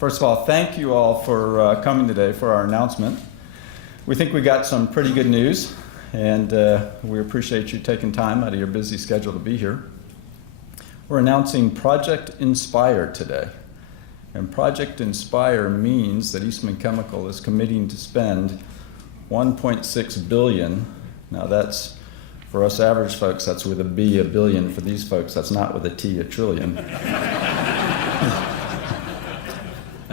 First of all, thank you all for coming today for our announcement. We think we got some pretty good news, and we appreciate you taking time out of your busy schedule to be here. We're announcing Project Inspire today. And Project Inspire means that Eastman Chemical is committing to spend $1.6 billion. Now that's, for us average folks, that's with a B, a billion. For these folks, that's not with a T, a trillion.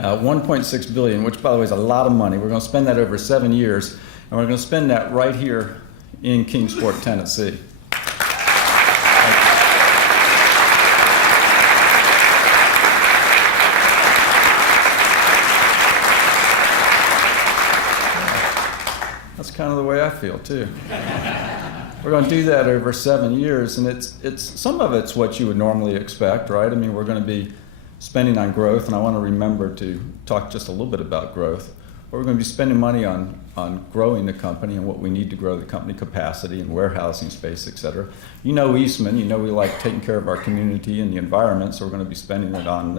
1.6 billion, which by the way is a lot of money. We're going to spend that over 7 years, and we're going to spend that right here in Kingsport, Tennessee. That's kind of the way I feel too. We're going to do that over 7 years, and it's some of it's what you would normally expect, right? I mean, we're going to be spending on growth, and I want to remember to talk just a little bit about growth. But we're going to be spending money on growing the company and what we need to grow the company capacity and warehousing space, et cetera. You know Eastman, you know we like taking care of our community and the environment, so we're going to be spending it on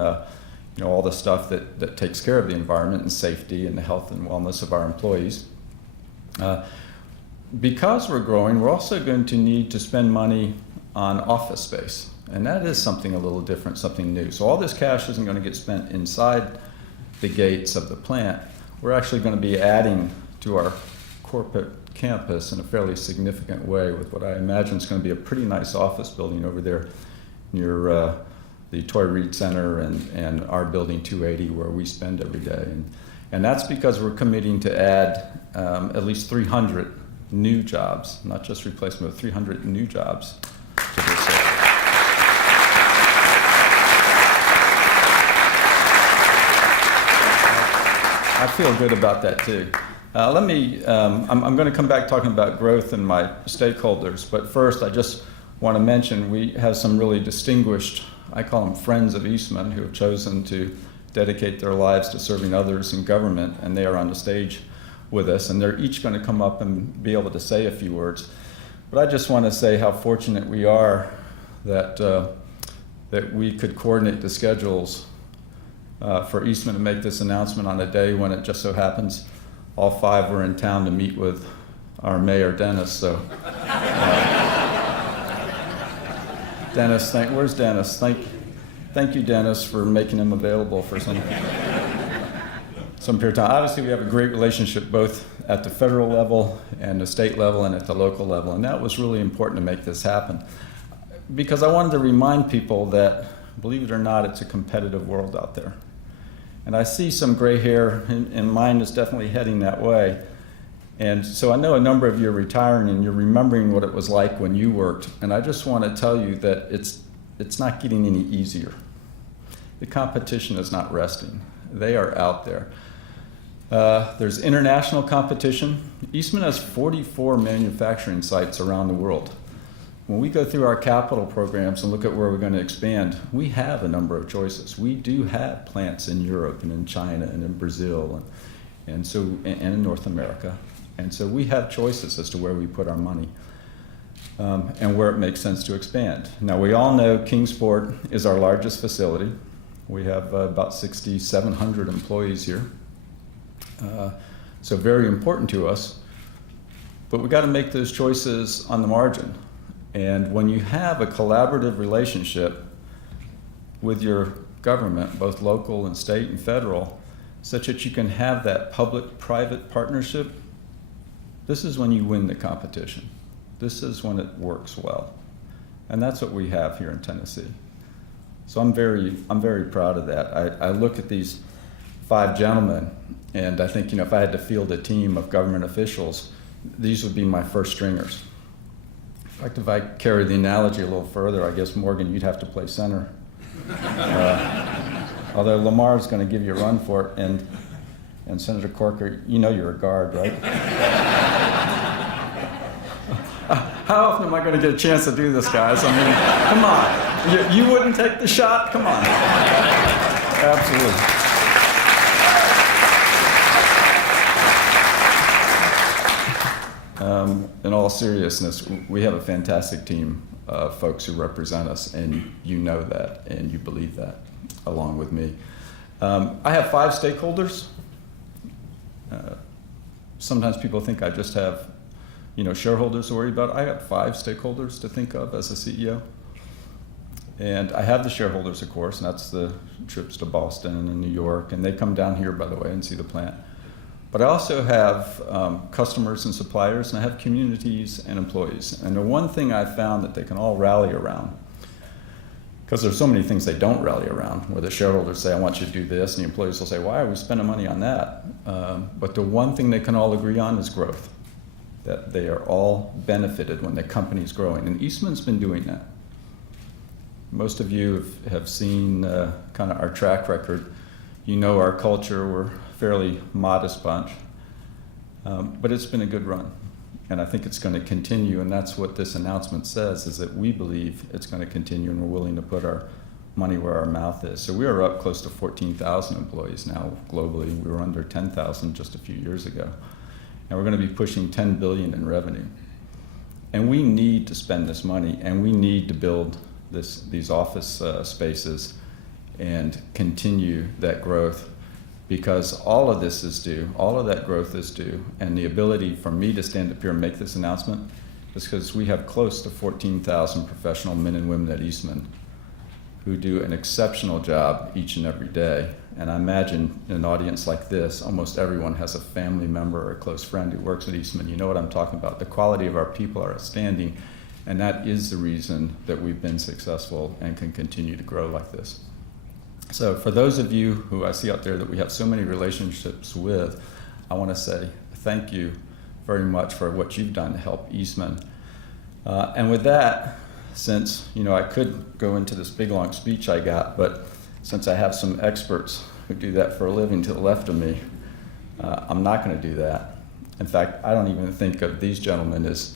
all the stuff that takes care of the environment and safety and the health and wellness of our employees. Because we're growing, we're also going to need to spend money on office space. And that is something a little different, something new. So all this cash isn't going to get spent inside the gates of the plant. We're actually going to be adding to our corporate campus in a fairly significant way with what I imagine is going to be a pretty nice office building over there near the Toy Reed Center and our building 280 where we spend every day. And that's because we're committing to add at least 300 new jobs, not just replacement, but 300 new jobs to this area. I feel good about that too. I'm going to come back talking about growth and my stakeholders, but first I just want to mention we have some really distinguished, I call them friends of Eastman, who have chosen to dedicate their lives to serving others in government, and they are on the stage with us, and they're each going to come up and be able to say a few words. But I just want to say how fortunate we are that we could coordinate the schedules for Eastman to make this announcement on a day when it just so happens all five were in town to meet with our mayor, Dennis. So, Dennis, where's Dennis? Thank you, Dennis, for making him available for some period of time. Obviously, we have a great relationship both at the federal level and the state level and at the local level, and that was really important to make this happen. Because I wanted to remind people that, believe it or not, it's a competitive world out there. And I see some gray hair, and mine is definitely heading that way. And so I know a number of you are retiring and you're remembering what it was like when you worked. And I just want to tell you that it's not getting any easier. The competition is not resting. They are out there. There's international competition. Eastman has 44 manufacturing sites around the world. When we go through our capital programs and look at where we're going to expand, we have a number of choices. We do have plants in Europe and in China and in Brazil and in North America. And so we have choices as to where we put our money and where it makes sense to expand. Now we all know Kingsport is our largest facility. We have about 6,700 employees here. So very important to us. But we've got to make those choices on the margin. And when you have a collaborative relationship with your government, both local and state and federal, such that you can have that public-private partnership, this is when you win the competition. This is when it works well. And that's what we have here in Tennessee. So I'm very proud of that. I look at these five gentlemen, and I think, if I had to field a team of government officials, these would be my first stringers. In fact, if I carry the analogy a little further, I guess, Morgan, you'd have to play center. Although Lamar's going to give you a run for it, and Senator Corker, you're a guard, right? How often am I going to get a chance to do this, guys? I mean, come on. You wouldn't take the shot? Come on. Absolutely. In all seriousness, we have a fantastic team of folks who represent us, and you know that, and you believe that, along with me. I have 5 stakeholders. Sometimes people think I just have, shareholders to worry about. I have 5 stakeholders to think of as a CEO. And I have the shareholders, of course, and that's the trips to Boston and New York, and they come down here, by the way, and see the plant. But I also have customers and suppliers, and I have communities and employees. And the one thing I found that they can all rally around, because there's so many things they don't rally around, where the shareholders say, I want you to do this, and the employees will say, why are we spending money on that? But the one thing they can all agree on is growth, that they are all benefited when the company's growing. And Eastman's been doing that. Most of you have seen kind of our track record. You know our culture. We're a fairly modest bunch. But it's been a good run. And I think it's going to continue. And that's what this announcement says, is that we believe it's going to continue and we're willing to put our money where our mouth is. So we are up close to 14,000 employees now globally. We were under 10,000 just a few years ago. And we're going to be pushing $10 billion in revenue. And we need to spend this money, and we need to build these office spaces and continue that growth, because all of this is due, all of that growth is due, and the ability for me to stand up here and make this announcement is because we have close to 14,000 professional men and women at Eastman who do an exceptional job each and every day. And I imagine in an audience like this, almost everyone has a family member or a close friend who works at Eastman. You know what I'm talking about. The quality of our people are outstanding. And that is the reason that we've been successful and can continue to grow like this. So for those of you who I see out there that we have so many relationships with, I want to say thank you very much for what you've done to help Eastman. And with that, since I could go into this big long speech I got, but since I have some experts who do that for a living to the left of me, I'm not going to do that. In fact, I don't even think of these gentlemen as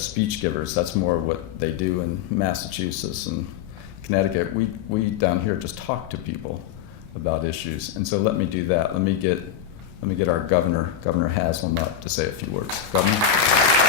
speech givers. That's more what they do in Massachusetts and Connecticut. We down here just talk to people about issues. And so let me do that. Let me get our Governor Haslam, up to say a few words. Governor.